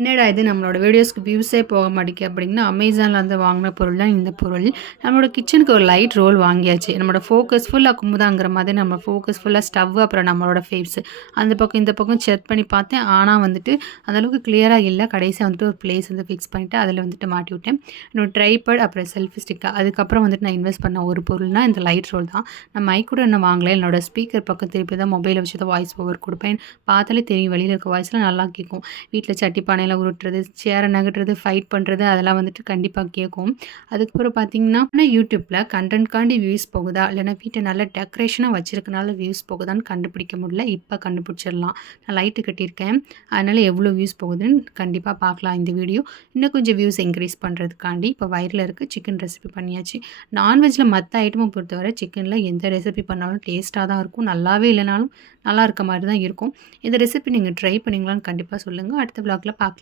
என்னடா இது நம்மளோட வீடியோஸ்க்கு வியூஸே போக மாட்டேங்குது அப்படின்னா அமேசானில் வந்து வாங்கின பொருள் தான் இந்த பொருள். நம்மளோட கிச்சனுக்கு ஒரு லைட் ரோல் வாங்கியாச்சு. நம்மளோட ஃபோக்கஸ் ஃபுல்லாக குமுதாங்கிற மாதிரி நம்ம ஃபோக்கஸ் ஃபுல்லாக ஸ்டவ் அப்புறம் நம்மளோட ஃபேஸு அந்த பக்கம் இந்த பக்கம் செக் பண்ணி பார்த்தேன். ஆனால் வந்துட்டு அந்தளவுக்கு கிளியராக இல்லை. கடைசியாக வந்துட்டு ஒரு பிளேஸ் வந்து ஃபிக்ஸ் பண்ணிவிட்டு அதில் வந்துட்டு மாட்டி விட்டேன். என்னோட ட்ரைபேட் அப்புறம் செல்ஃபி ஸ்டிக்கு அதுக்கப்புறம் வந்துட்டு நான் இன்வெஸ்ட் பண்ண ஒரு பொருள்னால் இந்த லைட் ரோல் தான். நான் மைக் கூட இன்னும் வாங்கலை. என்னோட ஸ்பீக்கர் பக்கம் திருப்பி தான் மொபைலை வச்சு தான் வாய்ஸ் ஓவர் கொடுப்பேன். பார்த்தாலே தெரியும் வெளியில் இருக்க வாய்ஸ்லாம் நல்லா கேட்கும். வீட்டில் சட்டி பானையில் உருட்டுறது, சேரை நகட்டுறது, ஃபைட் பண்ணுறது அதெல்லாம் வந்துட்டு கண்டிப்பாக கேட்கும். அதுக்கப்புறம் பார்த்தீங்கன்னா யூடியூப்பில் கண்டென்ட்காண்டி வியூஸ் போகுதா இல்லைனா வீட்டை நல்லா டெக்கரேஷனாக வச்சுருக்கனால வியூஸ் போகுதான்னு கண்டுபிடிக்க முடியல. இப்போ கண்டுபிடிச்சிடலாம். நான் லைட்டு கட்டியிருக்கேன். அதனால் எவ்வளோ வியூஸ் போகுதுன்னு கண்டிப்பாக பார்க்கலாம் இந்த வீடியோ. இன்னும் கொஞ்சம் வியூஸ் இன்க்ரீஸ் பண்ணுறதுக்காண்டி இப்போ வயரில் இருக்க சிக்கன் ரெசிபி பண்ணியாச்சு. நான்வெஜ்ஜில் மற்ற ஐட்டமை பொறுத்தவரை சிக்கனில் எந்த ரெசிபி பண்ணாலும் டேஸ்ட்டாக தான் இருக்கும். நல்லாவே இல்லைனாலும் நல்லா இருக்க மாதிரி தான் இருக்கும். இந்த ரெசிபி நீங்கள் ட்ரை பண்ணிங்களான்னு கண்டிப்பாக சொல்லுங்கள். அடுத்த விளாகில் பார்க்கலாம்.